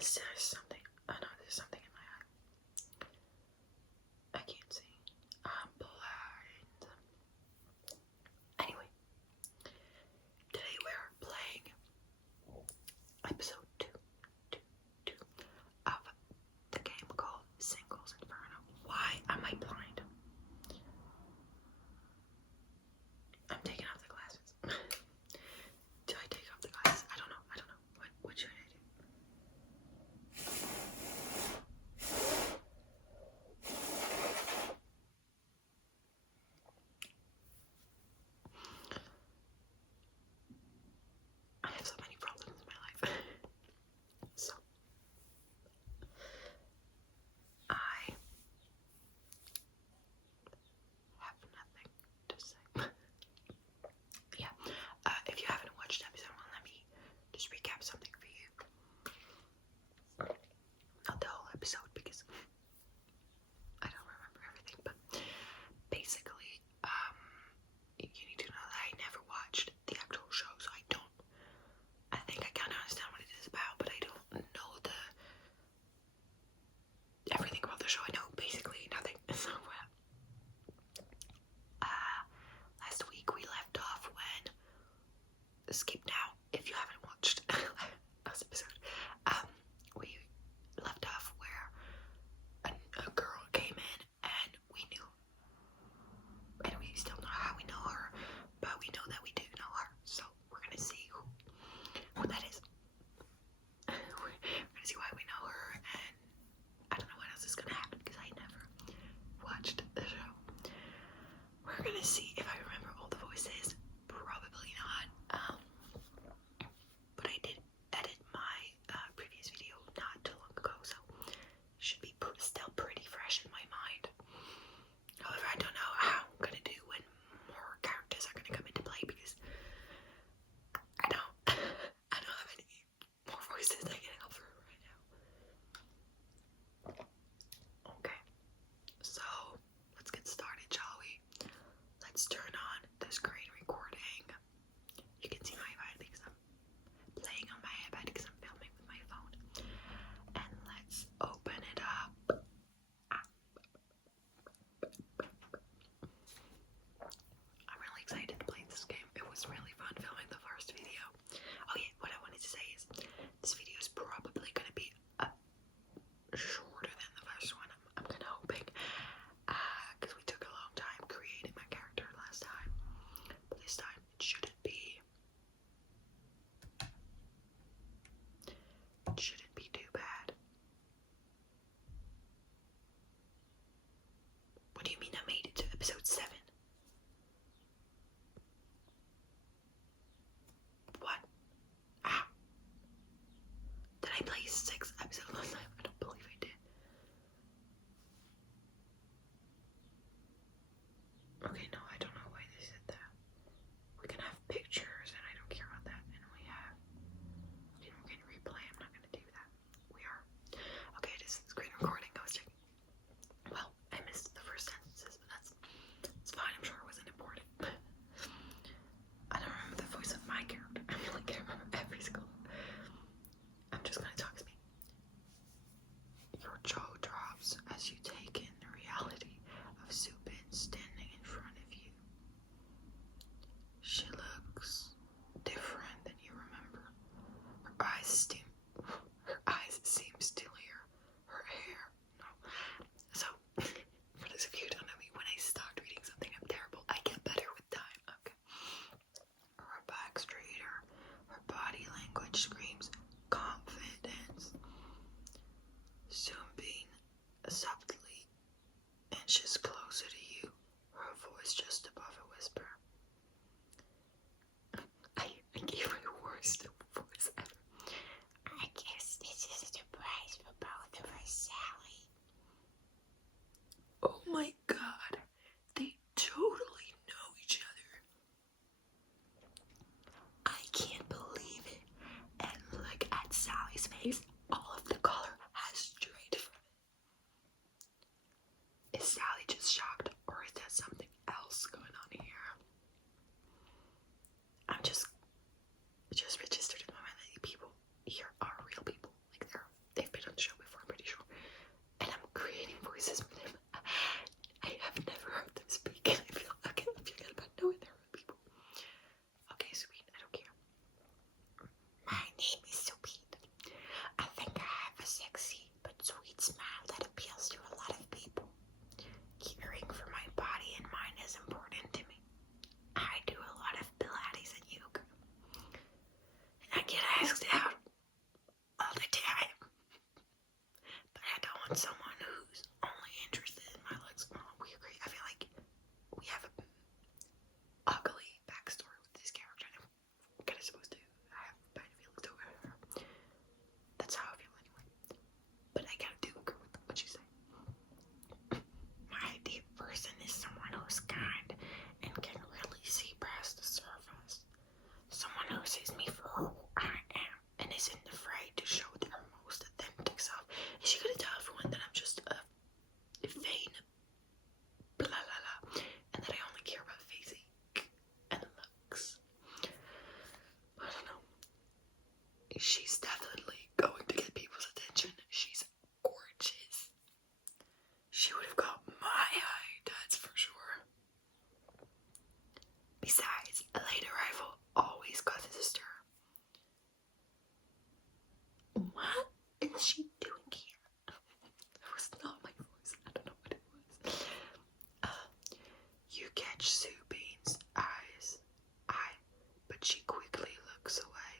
Is there something? Oh no, there's something in my eye. I can't see. I'm blind. Anyway, today we're playing episode 2 of the game called Singles Inferno. Why am I blind? I'm taking off the glasses. Do I take off the glasses? I don't know. What should I do? I have so many problems in my life. So I have nothing to say. Yeah. If you haven't watched episode 1, let me just recap something for you. Not the whole episode because I don't remember everything, but basically, you need to know that I never watched the actual show, so I think I kind of understand what it is about, but I don't know everything about the show. I know basically nothing. So, last week we left off when, skip now if you haven't watched last episode, we left off where a girl came in and we knew, and we still know how we know her, but we know that we do know her, so we're gonna see who that is. We're gonna see why we know her, and I don't know what else is gonna happen because I never watched the show. We're gonna see if I remember all the voices. Probably not. But I did edit my previous video not too long ago, so it should be still pretty fresh in my mind. However, I don't know how I'm gonna do when more characters are gonna come into play because I don't have any more voices I can offer right now. Okay, so let's get started, shall we? Let's turn on the screen recording. You can see my iPad because I'm playing on my iPad because I'm filming with my phone. And let's open it up. I'm really excited to play this game. It was really fun filming the first video. Oh yeah, what I wanted to say is this video is probably going to be shorter than the first one. I'm kind of hoping, because we took a long time creating my character last time. But this time it shouldn't be too bad. What do you mean I made it to episode 7? What? How? Did I play 6 episodes last time? I don't believe I did. Okay, no, I don't know why they said that. We can have pictures, and I don't care about that. And we can replay. I'm not gonna do that. We are. Okay, it is screen recording. I was checking. Well, I missed the first sentences, but it's fine. I'm sure it wasn't important. I don't remember the voice of my character. I feel like I remember every single. I'm just gonna talk to me. Your jaw drops as you take in the reality of Subin standing in front of you. She looks different than you remember. Her eyes seem steelier. Her hair, no. So, for those of you who don't know me, when I start reading something, I'm terrible. I get better with time. Okay. Her back straighter. Her body language screams confidence. Soon softly inches closer to you, her voice just above a whisper. I gave my worst voice ever. I guess this is a surprise for both of us, Sally. Oh my god, they totally know each other. I can't believe it. And look at Sally's face. All of the color has strayed from it. Is Sally just shocked, or is there something else going on here? I'm just registered in my mind that people here are real people. Like my height, that's for sure. Besides, a late arrival always causes a stir. What is she doing here? It was not my voice. I don't know what it was. You catch Sue Bean's eye, but she quickly looks away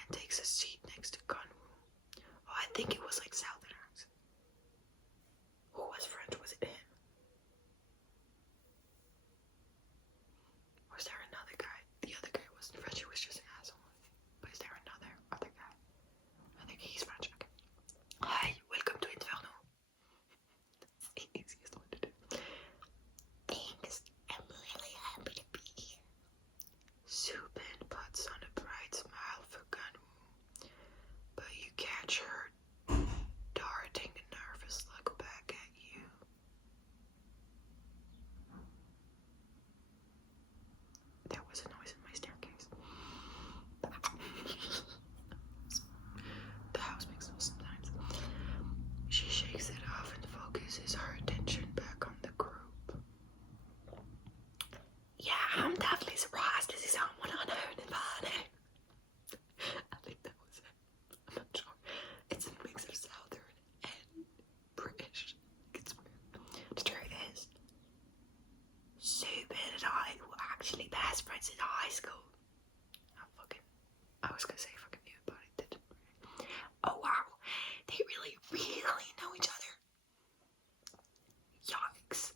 and takes a seat next to Gunwoo. Oh, I think it was like Southerners. Who was French? Was it him? Was there another guy? The other guy wasn't French, he was just an asshole. But is there another guy? I think he's French. Okay. Hi, welcome to Inferno. That's the easiest one to do. Thanks, I'm really happy to be here. Subin puts on a bright smile for Gunwoo, but you catch her darting a nervous look back at you. There was a noise in my staircase. The house makes those sometimes. She shakes it off and focuses her attention back on the group. Yeah, I'm definitely surprised to see someone unknown in Inferno. I think that was it. I'm not sure. It's a mix of Southern and British. It's weird. The truth is, Subin and I were actually best friends in high school. I was gonna say fucking knew, but I didn't. Oh wow, they really know each other. Yikes.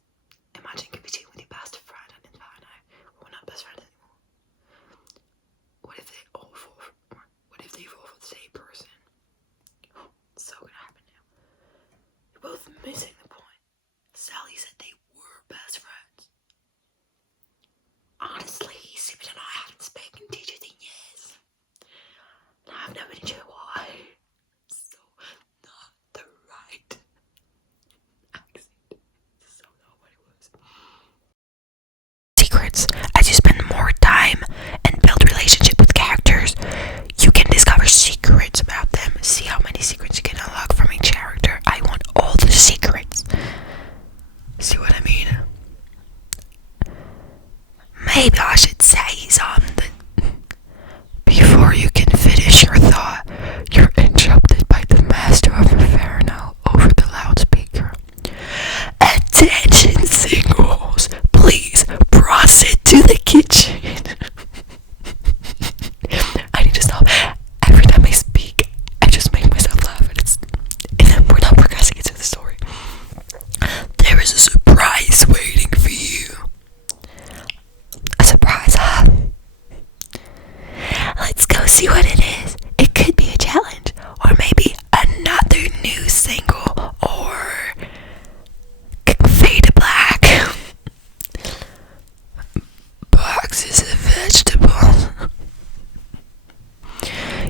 Imagine competing with your best friend in Inferno. We're not best friends anymore. What if they fall for the same person? It's so gonna happen now. You're both missing the point. Sally said they were best friends. Honestly, Subin and I haven't spoken to each other in years. And I have no idea why. So not the right accent. So not what it was. Secrets. As you spend more time and build relationship with characters, you can discover secrets about them. See how many secrets you can unlock from each character. I want all the secrets. See what I mean? Maybe I should say something. Before you can finish your thought, you're interrupted by the master of Inferno over the loudspeaker. Attention, singles! Please proceed to the kitchen. I need to stop. Every time I speak, I just make myself laugh, and then we're not progressing into the story. There is a surprise waiting for you. A surprise, huh? Let's go see what it is. It could be a challenge, or maybe another new single, or Fade to Black. Boxes of vegetables.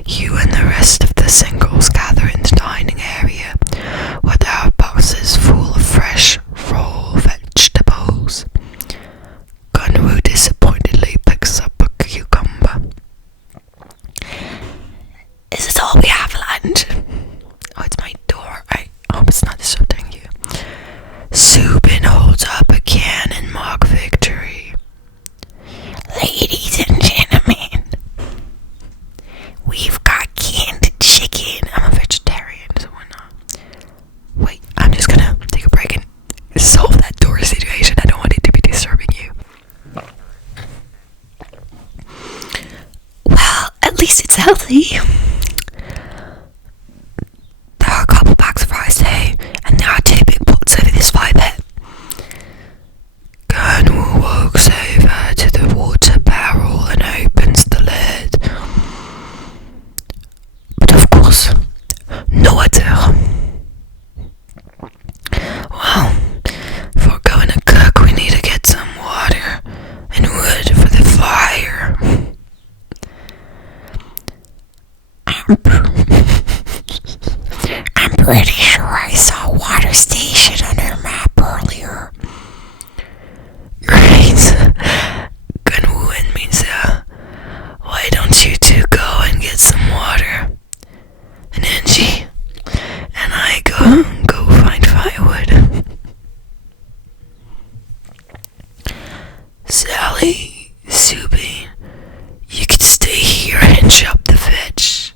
You and the rest of the singles gather in the dining area, where there are boxes full of fresh, raw vegetables. Gunwoo disappointedly picks up a cucumber. Is this all we have, lunch? Oh, it's my door. I hope it's not disrupting you. Subin holds up a can and mock victory. Ladies and gentlemen, we've got canned chicken. I'm a vegetarian, so why not? Wait, I'm just gonna take a break and solve that door situation. I don't want it to be disturbing you. Well, at least it's healthy. There are a couple packs of rice today, and there are 2 big pots over this fire pit. Gunwoo walks over to the water barrel and opens the lid. But of course, no water. Well, if we're going to cook, we need to get some water and wood for the fire. Sally, Zuby, you can stay here and shop the fish.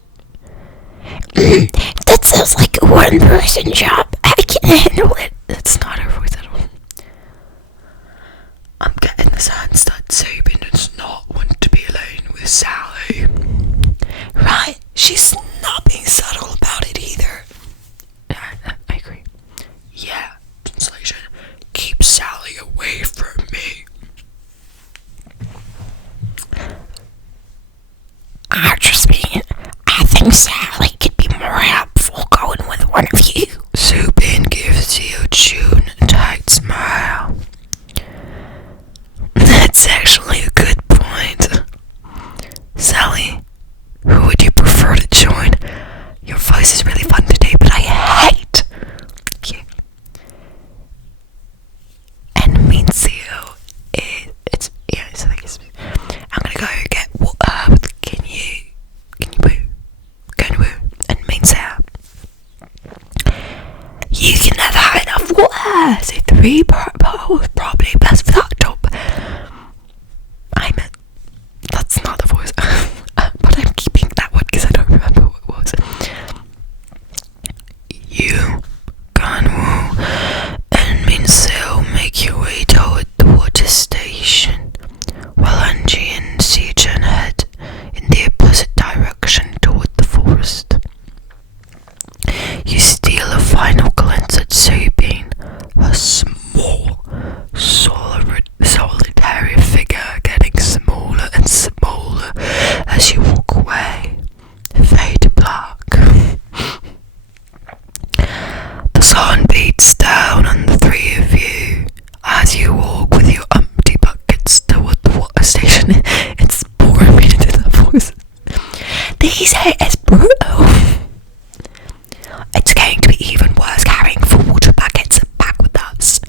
That sounds like a one-person job. I can handle it. That's not her voice at all. I'm getting the sense that Zubin does not want to be alone with Sally. Right, she's not being subtle about it either. I agree. Yeah, translation. Keep Sally away from me. Just mean, I think Sally could be more helpful going with one of you. Zubin gives you June a tight smile. That's actually a good point. Sally, who would you prefer to join? Your voice is really fun today, but I hate you. And means you. I'm gonna go get water with can you woo? And means you can never have enough water. So 3 bottles probably best for that job. That's not the voice. But I'm keeping that one because I don't remember what it was. You can woo and Minseo make your way toward the water station, while Angie and Sijun head in the opposite direction toward the forest. You steal a final glance at Sabine, a small, solitary figure getting smaller and smaller as you walk away. Fade to black. The sun beats down on the 3 of you as you walk with your empty buckets toward the water station. It's boring me to do that voice. These is brutal. It's going to be even worse carrying 4 water buckets back with us.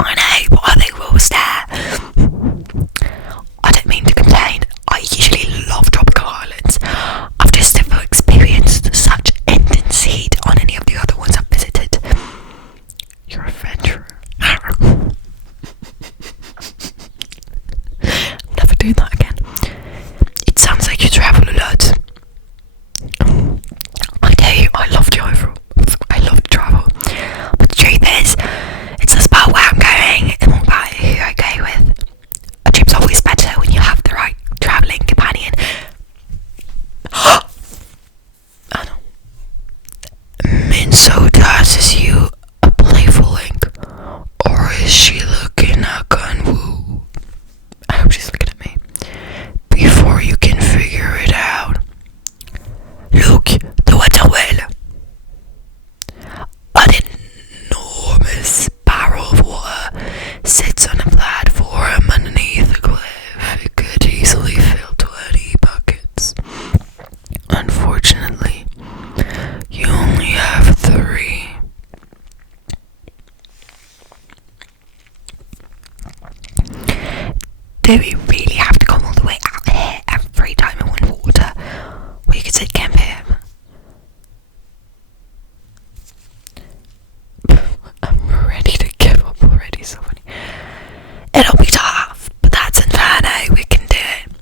I know, what are the rules there? I don't mean to complain. I usually love tropical islands. I've just never experienced such intense heat on any of the other ones I've visited. You're a adventurer. Never doing that again. It sounds like you travel a lot. I do. I love to travel. But the truth is, it's less about where I'm going and more about who I go with. A trip's always better when you have the right travelling companion. I know. Minso tosses you a playful link. Or is she looking at Gunwoo? I hope she's looking at me. Before you can figure it out. Look, the water well. An enormous barrel of water sits on a platform underneath a cliff. It could easily fill 20 buckets. Unfortunately, you only have 3. Do we really have to come all the way out here every time I want water? Well, you could sit camp here. I'm ready to give up already, so funny. It'll be tough, but that's Inferno. We can do it.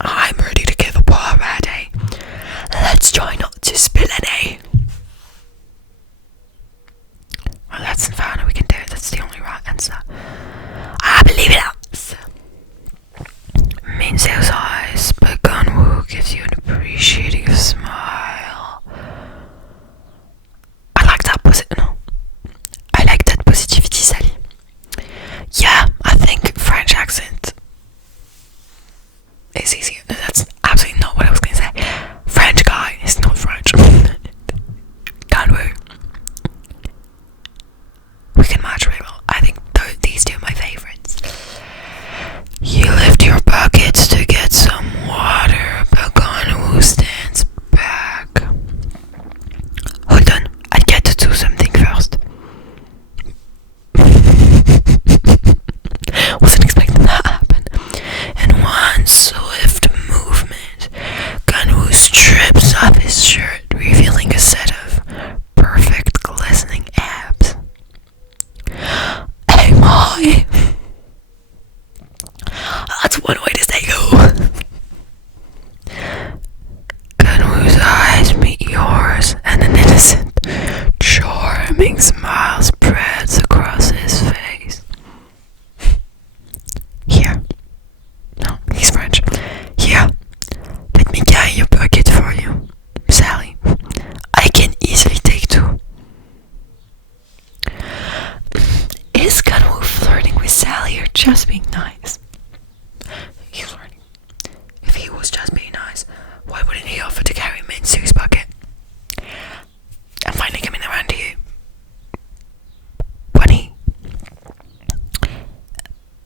I'm ready to give up already. Let's try not to spill any. Well, that's Inferno, we can do it. That's the only right answer. I believe it. smile spreads across his face. Here. No, he's French. Here. Let me carry your bucket for you, Sally. I can easily take two. Is Gunwoo flirting with Sally or just being nice? He's flirting. If he was just being nice, why wouldn't he offer to carry Minsu's bucket? I'm finally coming around to you. Bunny.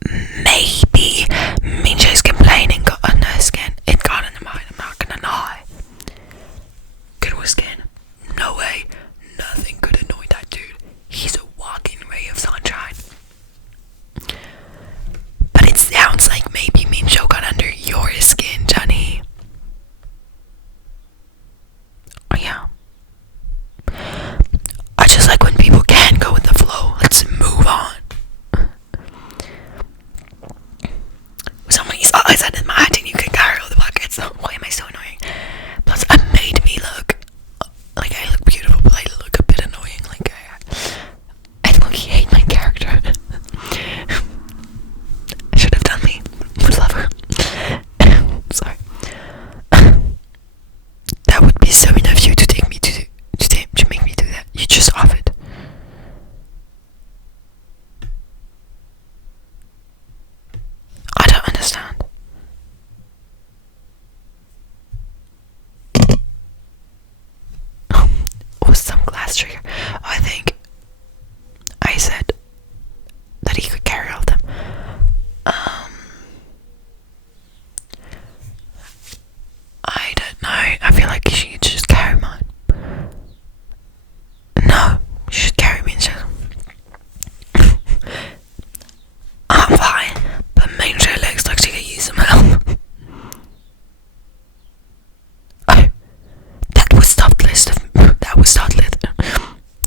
Maybe Minjo's complaining got under her skin. It got under mine, I'm not gonna lie. Good skin? No way. Nothing could annoy that dude. He's a walking ray of sunshine. But it sounds like maybe Minjo got under your skin, Johnny. Oh yeah. I just like when people can go with the flow. Let's move on. Somebody's always had in my head and you can carry all the buckets. Why am I so annoying? Plus, it made me look like I look beautiful, but I look a bit annoying. Like I look-y hate my character. I should have done me. Would love her. Sorry. That would be so mean of you to take me to make me do that. You just offered. I don't understand. Was some glass trigger? I think I said that he could carry all of them. I don't know. I feel like she should just carry mine. No, she should carry me instead. I'm fine, but Minjo looks like she could use some help. Oh, that was thoughtless. That was thoughtless.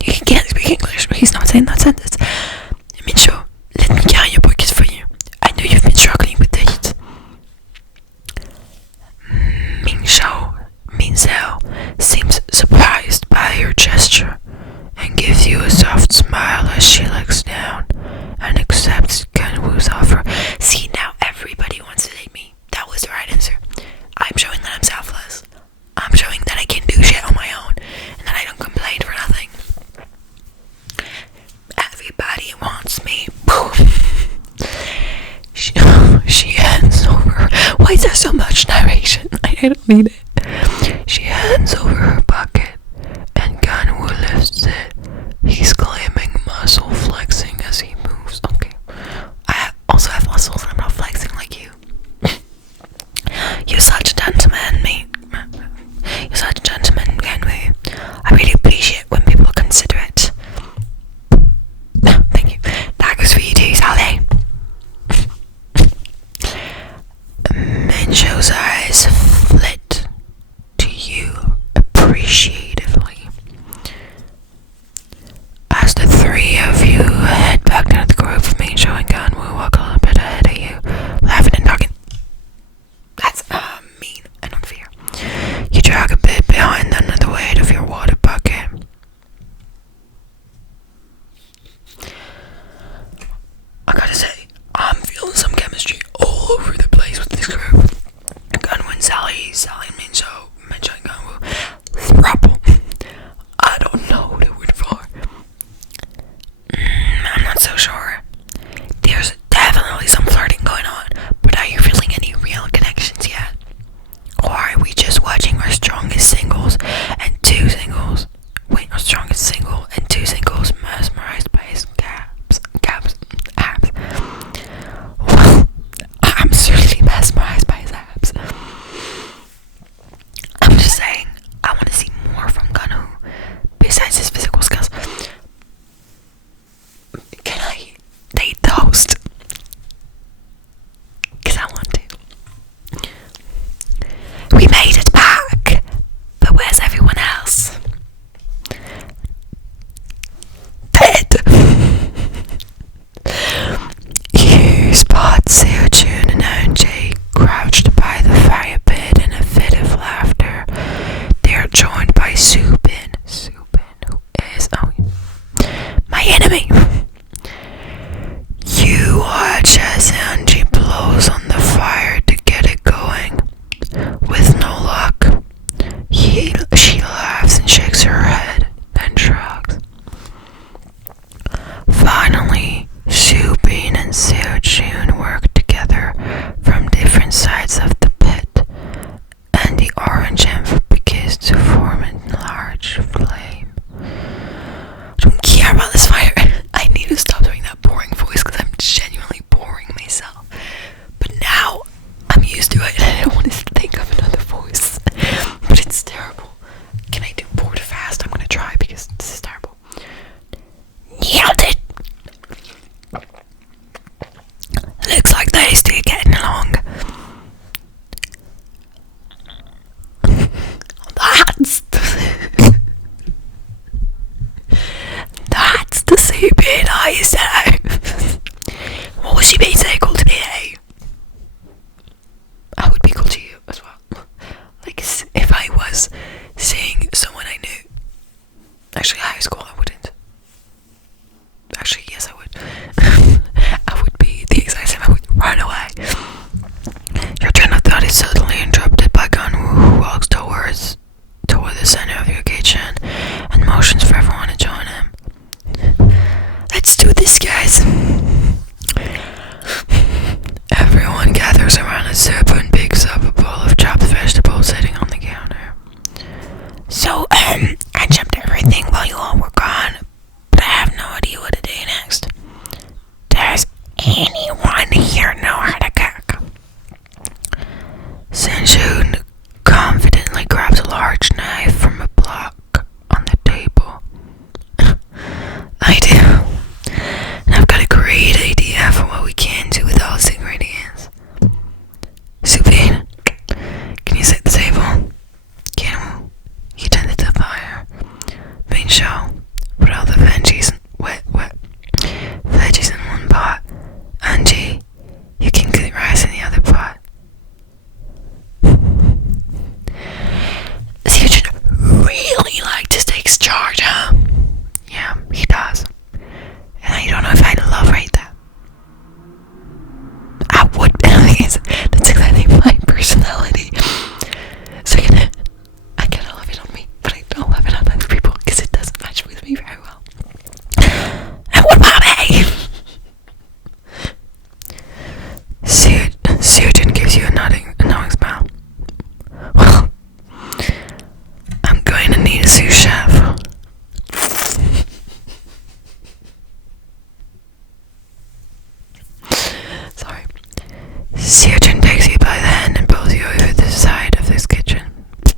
He can't speak English. He's not saying that sentence. Minjo, let me carry your bucket for you. I know you've been struggling with the heat. Minzo seems surprised by your gesture and gives you a soft smile as she looks down and accepts Gunwoo's offer. See, now everybody wants to date me. That was the right answer. I'm showing that I'm selfless. I'm showing that I can do shit on my own and that I don't complain for nothing. Everybody wants me. She hands over. Why is there so much narration? I don't need it. She hands over her bucket and Gunwoo lifts it. He's claiming muscle flexing as he moves. Okay. I also have muscles and I'm not flexing like you. You're such a gentleman, mate. You're such a gentleman, Gunwoo. I really appreciate when people are considerate. Thank you. That goes for you too, Sally. Minjo's eyes flit to me. You watch as Angie blows on the fire to get it going. With no luck, she laughs and shakes her head, then shrugs. Finally, Sue Bean and Seo June work together from different sides of the pit, and the orange ember begins to form a large flame. I don't care about this fire. I need to stop doing that boring voice because I'm genuinely boring myself. But now I'm used to it and I don't want to think of another voice. But it's terrible. Can I do bored fast? I'm gonna try because this is terrible. Nailed it! Looks like those two are getting along. That's the stupid I said. What was she being so cool to me? I would be cool to you as well. Like if I was seeing someone I knew. Actually, high school I wouldn't. Actually, yes I would. I would be the exact same. I would run away. Your train of thought is suddenly interrupted by Ganwoo, who walks toward the center of your kitchen and motions for everyone to join him. Let's do this, guys. Everyone gathers around a soup and picks up a bowl of chopped vegetables sitting on the counter. So, I jumped everything while you all were gone, but I have no idea what to do next. Does anyone here know how to cook? Sanjun confidently grabs a large knife from a block on the table. I do. And I've got a great idea for what we can do with all these ingredients. Supine, can you set the table? Can you tend to the fire? Main show, put all the veggies in one pot. Angie, you can cook rice in the other pot. Sujin really likes to take charge, huh? Yeah, he does. And I don't know if I'd love right that. I would, that's exactly my personality. So I kinda love it on me, but I don't love it on other people because it doesn't match with me very well. And what about me? Sujin gives you a knowing smile. Well, I'm going to need a sous chef. Sorry. Sujin takes you by the hand and pulls you over the side of this kitchen.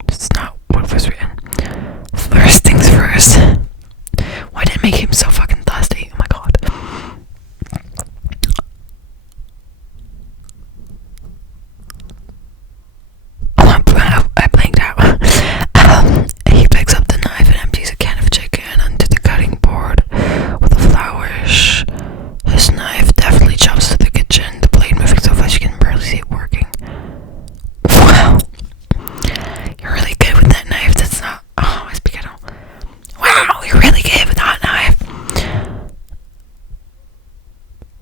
It's not what was written. First things first. Why did it make him so fucking thirsty? Oh my god. I blanked out. He picks up the knife and empties a can of chicken onto the cutting board with a flourish. His knife deftly chops to the kitchen, the blade moving so fast you can barely see it working. Wow. You're really good with that knife. That's not... Oh, I speak at all. Wow, you're really good with that knife.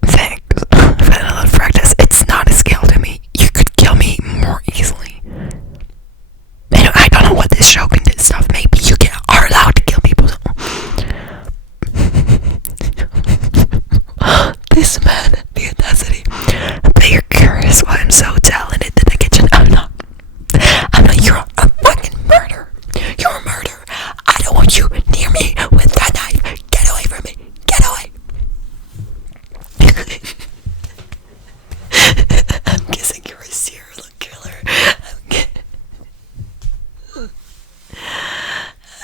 Thanks. I've had a lot of practice. It's not a skill to me. You could kill me more easily. I don't know what this show consists of. Maybe you are allowed to kill people. This man, the audacity. But you're curious why I'm so talented in the kitchen. I'm not. You're a fucking murderer. You're a murderer. I don't want you near me with that knife. Get away from me. Get away. I'm guessing you're a serial killer.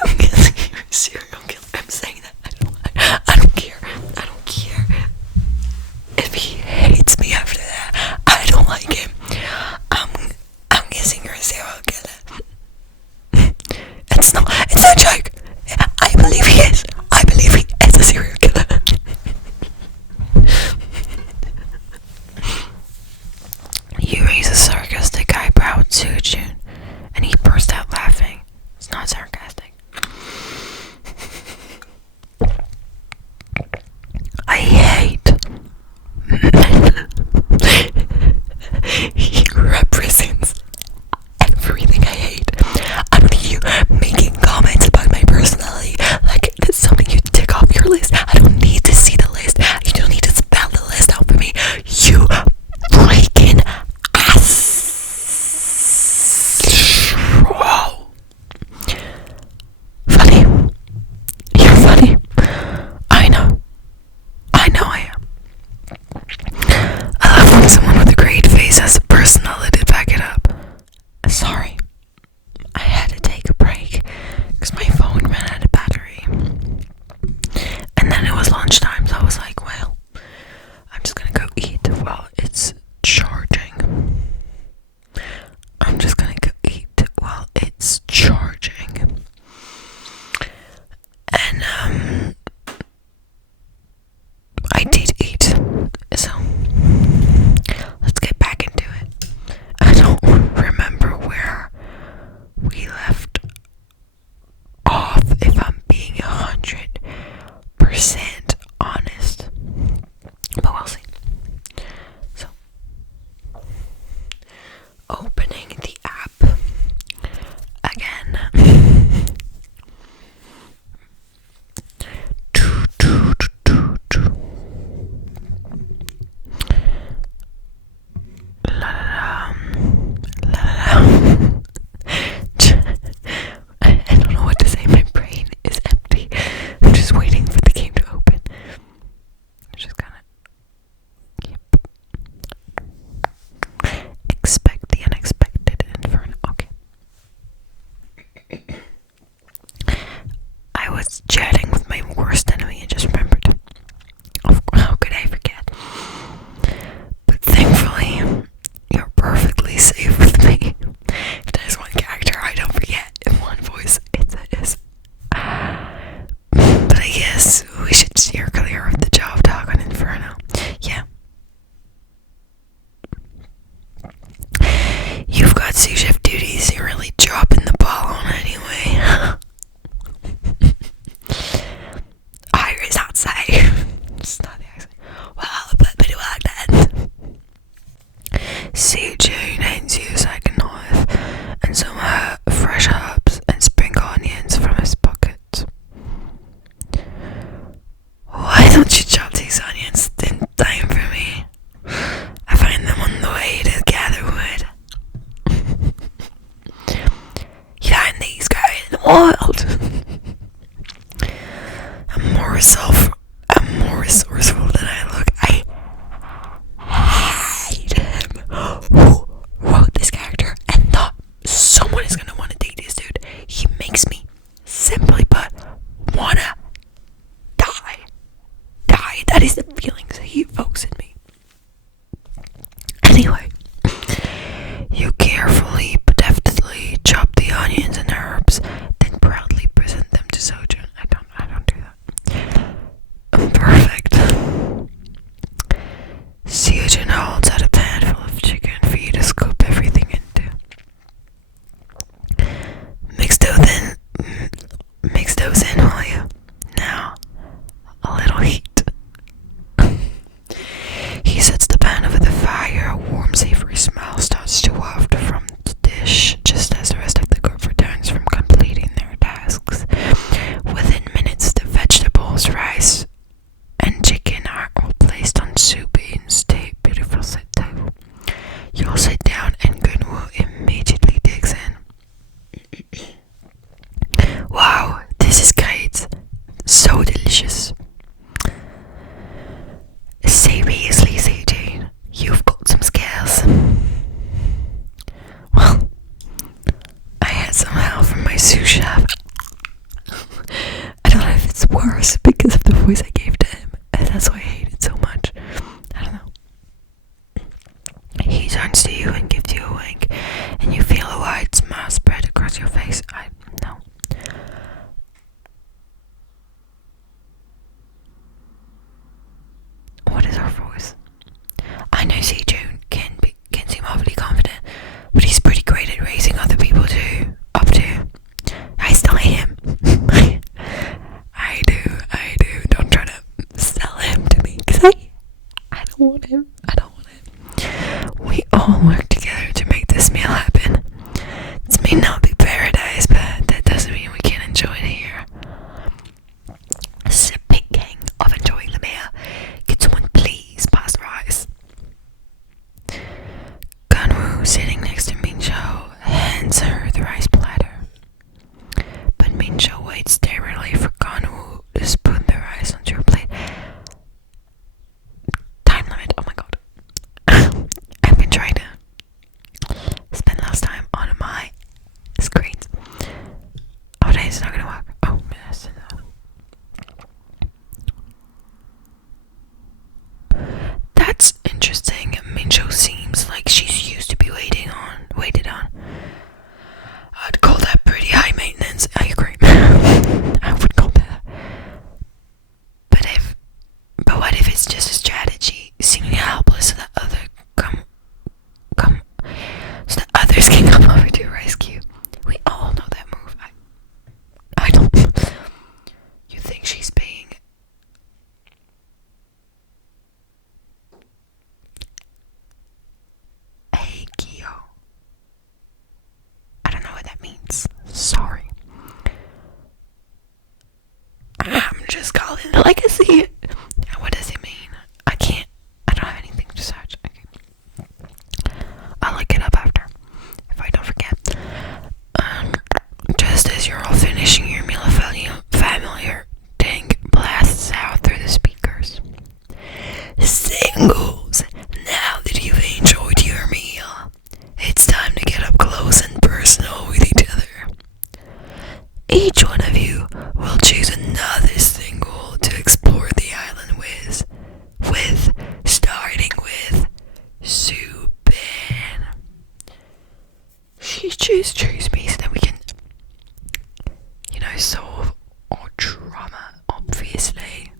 I'm guessing you're a serial killer. I'm saying that. I don't care. I don't care. If he hates me after that, I don't like him. is the feelings he evokes in me. Anyway, you carefully but deftly chop the onions and herbs, then proudly present them to Sojun. I don't do that. Perfect. Sojun holds out a pan full of chicken for you to scoop everything into. Mix those in, will you? Now, a little heat. He sets the pan over the fire. A warm, savory smell starts to waft from the dish just as the rest of the group returns from completing their tasks. Within minutes, the vegetables, rice, and chicken are all placed on Subin's beautiful set table. You all sit down and Gunwoo immediately digs in. Wow, this is great. So delicious. Seriously, Sojun, you've got some skills. Well, I had some help from my sous chef. I don't know if it's worse because of the voice I gave to him, and that's why I hate it so much. I don't know. He turns to you and gives you a wink, and you feel a wide smile spread across your face. I know. What is her voice? I know Sojun can seem awfully confident, but he's pretty great at raising other people too. Up to. I still am. I do. Don't try to sell him to me, because I don't want him. We all work together to make this meal happen. This may not be paradise, but that doesn't mean we can't enjoy it here. Speaking of enjoying the meal, could someone please pass the rice? Gunwoo, sitting next to Mincho, hands her the rice platter. But Mincho waits desperately for Gunwoo to spoon the rice onto her plate. Time limit, oh my god. I've been trying to spend less time on my screens. Oh, dang, it's not gonna work. Oh, yes. That's interesting. Mincho seems like she's used to be waited on. I'd call that pretty high maintenance. I agree. I would call that. But what if it's just a strategy, seeming helpless so that so that others can come over to rescue? We all know that move. I don't. You think she's being hey, Kyo. I don't know what that means. Sorry. I'm just calling it like I see it. What does it mean? I don't have anything to search. Okay. I'll look it up after, if I don't forget. Just as you're all finishing your meal, a familiar ding blasts out through the speakers. Singles, now that you've enjoyed your meal, it's time to get up close and personal with each other. Each one of you will choose another single to explore the island with starting with Subin. She choose me so that we can, solve our drama, obviously.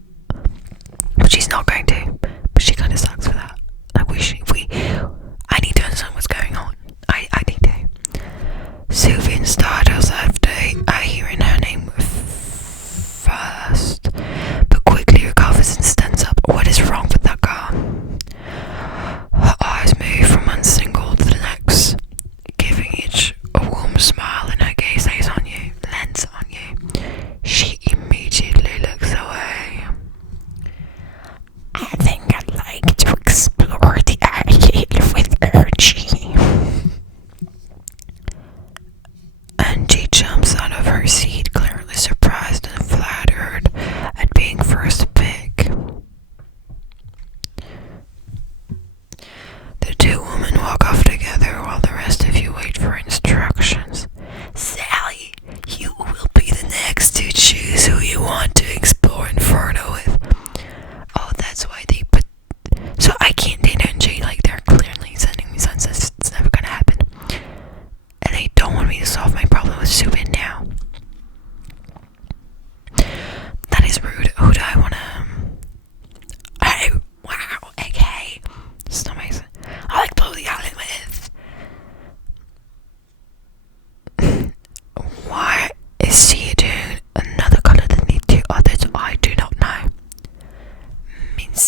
But she's not going to. But she kind of sucks for that. Like I need to understand what's going on. I need to. Subin startles after hearing her name first, but quickly recovers and stands up. What is wrong with that girl? Her eyes move from one single to the next, giving each a warm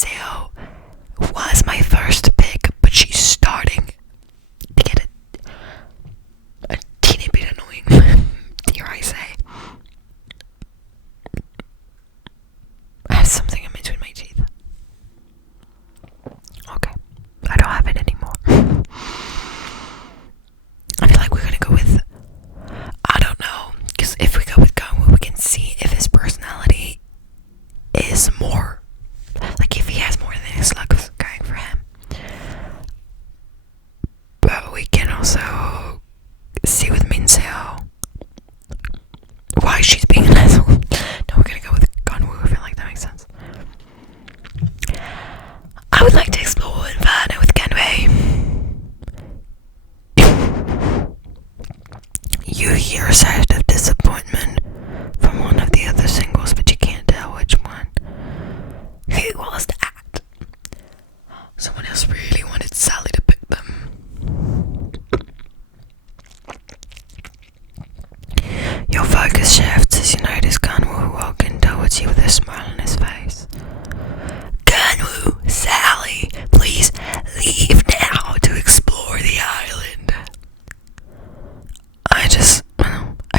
Minseo was my first pick, but she's starting to get a teeny bit annoying, dare I say. I have something in between my teeth. Okay, I don't have it anymore. I feel like we're gonna go with, I don't know, because if we go with Gangwoo, we can see if his personality is more, like if he has more than his luck going for him. But we can also see with Minseo why she's being an asshole. No, we're gonna go with Gangwoo. I feel like that makes sense. I would like to explore Inferno with Gangwoo. You hear a sigh of disappointment from one of the other singles, but you can't tell which one. Who was that? Someone else really wanted Sally to pick them. Your focus shifts as you notice Gangwoo walking towards you with a smile on his face. Gangwoo, Sally, please leave now to explore the island. I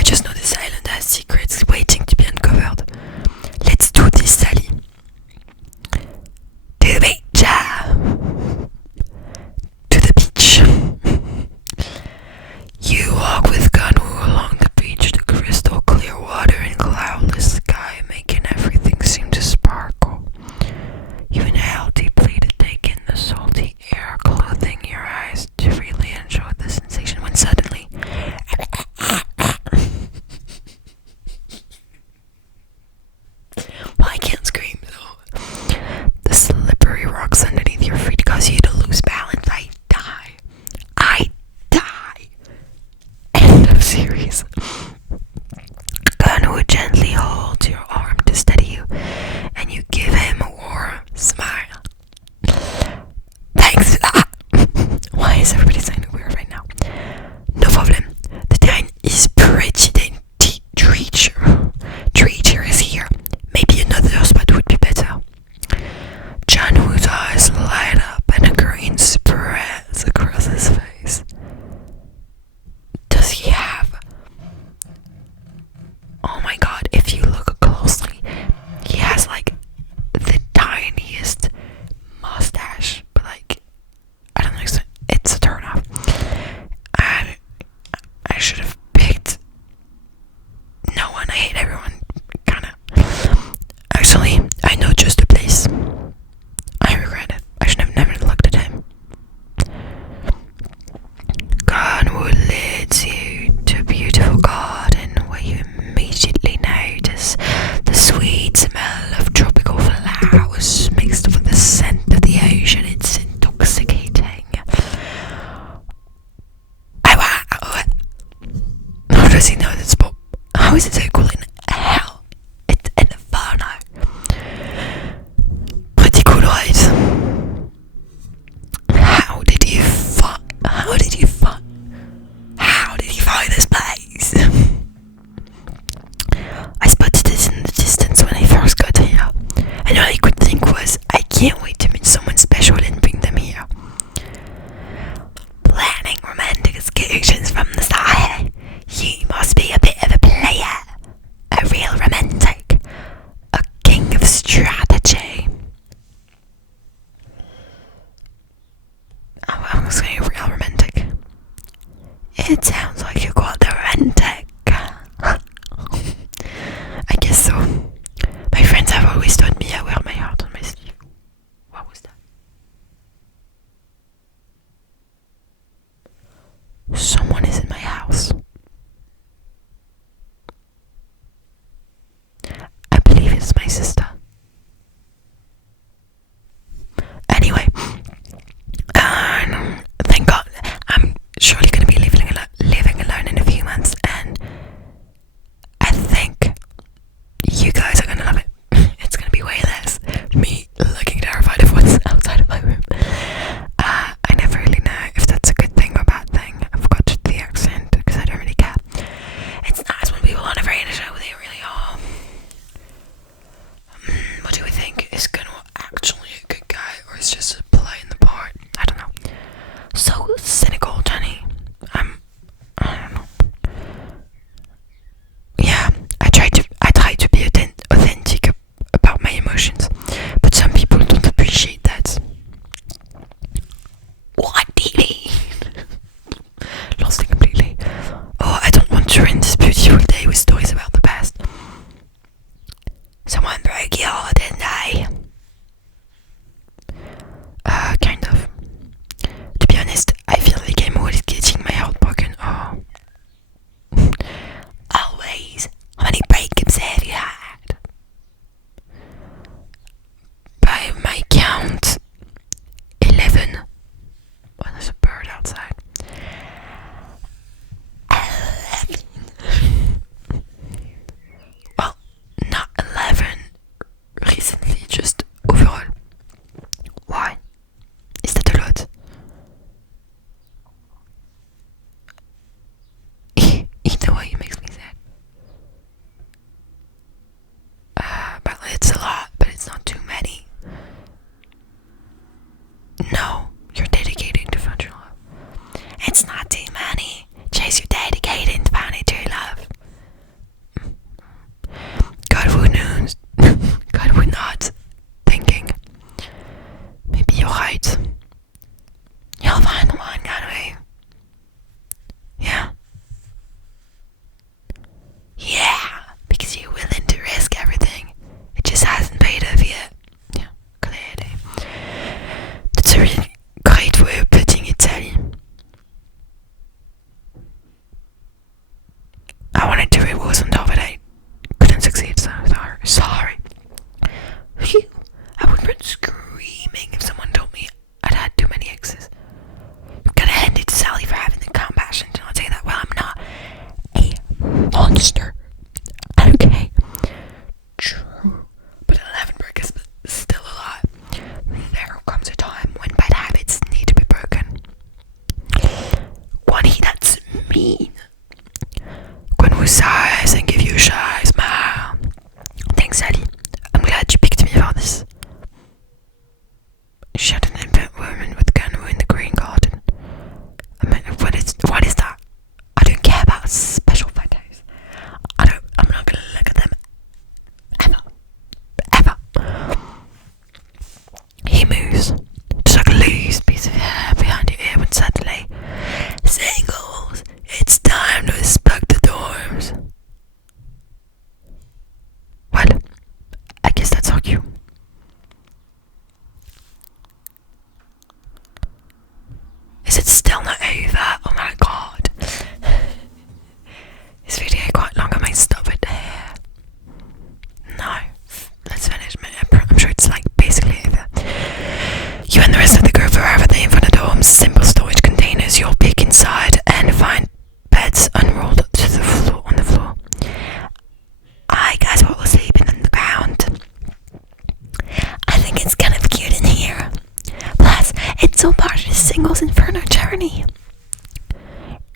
just know this island has secrets waiting to be uncovered. Let's do this, Sally. To the beach. To the beach. You walk with Gangwoo along the beach, the crystal clear water and cloudless sky making everything seem to sparkle. You inhale deeply to take in the salty air, clothing your eyes to really enjoy the sensation when suddenly well, I can't scream though. The slippery rocks underneath your feet cause you to lose balance. I die. End of series. Gangwoo gently holds your arm to steady you, and you give him a warm smile. Thanks. Why is everybody saying weird right now? No problem. The time is pretty treacher is here. Maybe another spot would be better. Gangwoo's eyes light up and a grin spreads across his face. Does he have... Oh my god, if you look closely, he has like the tiniest mustache, but like, I don't know, it's a turn off. And I should have picked no one. I hate everyone, kinda. Actually, I know just a place. I regret it. I should have never looked at him. Gangwoo leads you to a beautiful garden where you immediately notice the sweet smell of tropical flowers mixed with the scent of the ocean. It's intoxicating. Oh wow! How does he know this spot? How is it so cool in hell? It's Inferno. Pretty cool, right? How did you find this place? I spotted it in the distance when I first got here, and all I could think was, I can't wait to meet someone special and bring them here. Planning romantic excursions from the start. You must be a bit of a player, a real romantic, a king of strategy. I was saying real romantic. It sounds like you got the romantic. I guess so. My friends have always told me I wear my heart on my sleeve. What was that? Someone is in my house. I believe it's my sister. Anyway, thank God I'm surely going to be living just like a loose piece of hair behind your ear when suddenly, singles, it's time to inspect the dorms. Well, I guess that's our cue. Is it still not over? Oh my god. This video quite long, I might stop it there. No, let's finish. I'm sure it's like basically over. You and the rest of the group arrive at the Inferno dorms, simple storage containers. You'll peek inside and find beds unrolled to the floor on the floor. I guys were all sleeping on the ground. I think it's kind of cute in here. Plus, it's all part of the singles Inferno journey.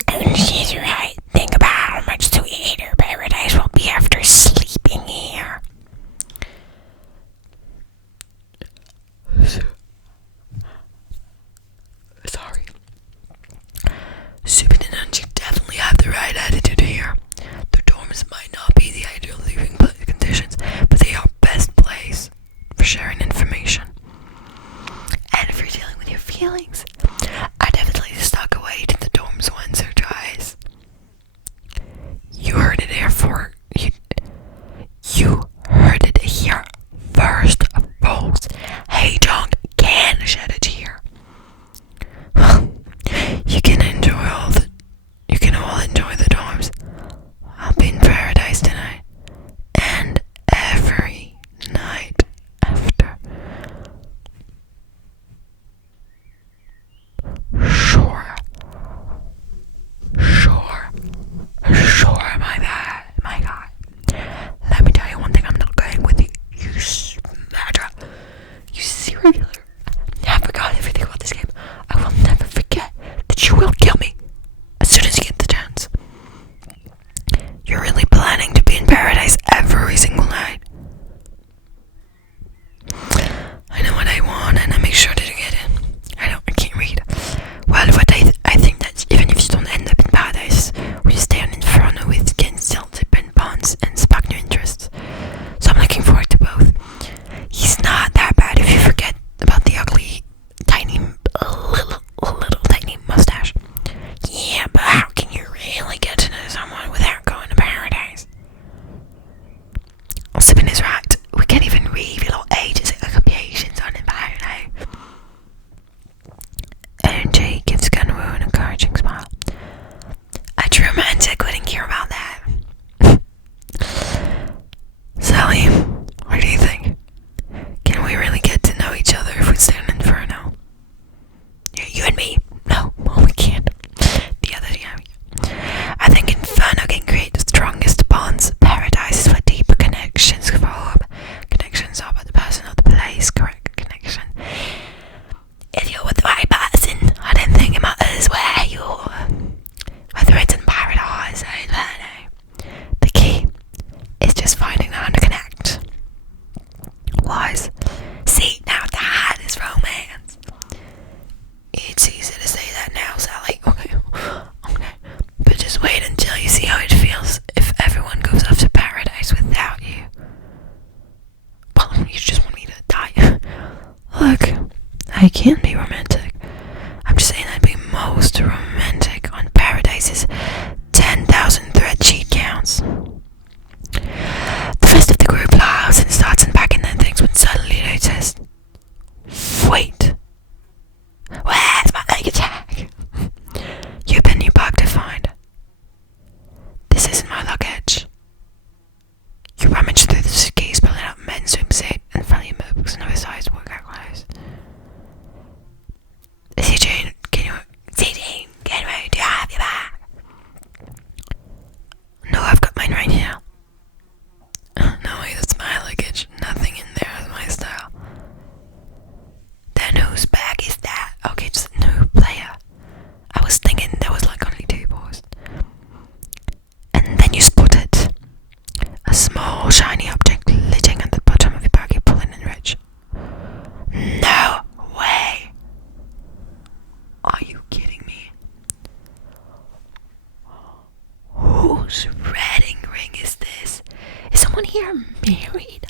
And she's right. Think about how much sweeter paradise will be after sleeping here. Sorry. Superintendent, you definitely have the right attitude here. The dorms might not be the ideal living conditions, but they are best place for sharing information. And for dealing with your feelings. I definitely stuck away to the dorms once or twice. You heard it here you heard it here first, folks. Hey, don't can shed a tear. You can all enjoy the dorms. I'll be in paradise tonight and every night after. Sure, my God. Let me tell you one thing, I'm not going with you, you smadger. You serial killer. I forgot everything about this game. I will never forget that you will kill me as soon as you get the chance. You're really planning to be in paradise every single night. I know what I want and I make sure to get it. I can't read. Well, I think that even if you don't end up in paradise, we stay on Inferno with can still dip in bonds and spark new interests. So I'm looking forward to both. He's not that bad if you forget about the ugly, little tiny mustache. Yeah, but how can you really get to know someone without going to paradise? Sippin is right. We can't even reveal our ages and occupations on Inferno. NJ gives Gunwoo an encouraging smile. A true romantic wouldn't care about that. Sally, what do you think? Can we really get to know each other if we stay in Inferno? You and me? No, well, we can't. The other, yeah. I think Inferno can create the strongest bonds. Paradise is for deeper connections. Connections are about the person or the place. Correct connection. If you're with the right person, I don't think it matters where you're. Whether it's in paradise or Inferno. The key is just finding how to connect. Wise. See, now that is romance. It's easy to say that now, Sally. Okay. But just wait until you see how it feels if everyone goes off to paradise without you. Well, you just want me to die. Look, I can be romantic. I'm just saying I'd be most romantic on Paradise's 10,000 thread sheet counts. The rest of the group laughs and starts unpacking their things when suddenly noticed. Wait. Where's my leg attack? You open your bag to find. This isn't my luggage. You rummage through the suitcase, pulling out men's swimsuit and family books and oversized workout clothes. CJ, can you do you have your bag? No, I've got mine right here. No way, that's my luggage. Nothing in there is my style. Then whose bag is that? Okay, just no player. I was thinking there was like only two boys. And then you spotted a small shiny object glitching at the bottom of your bag. You pull in and reach. No way. Are you kidding me? Whose wedding ring is this? Is someone here married?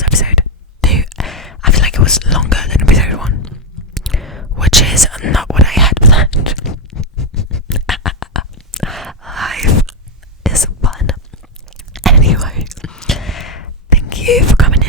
was episode 2. I feel like it was longer than episode 1, which is not what I had planned. Life is fun. Anyway, thank you for coming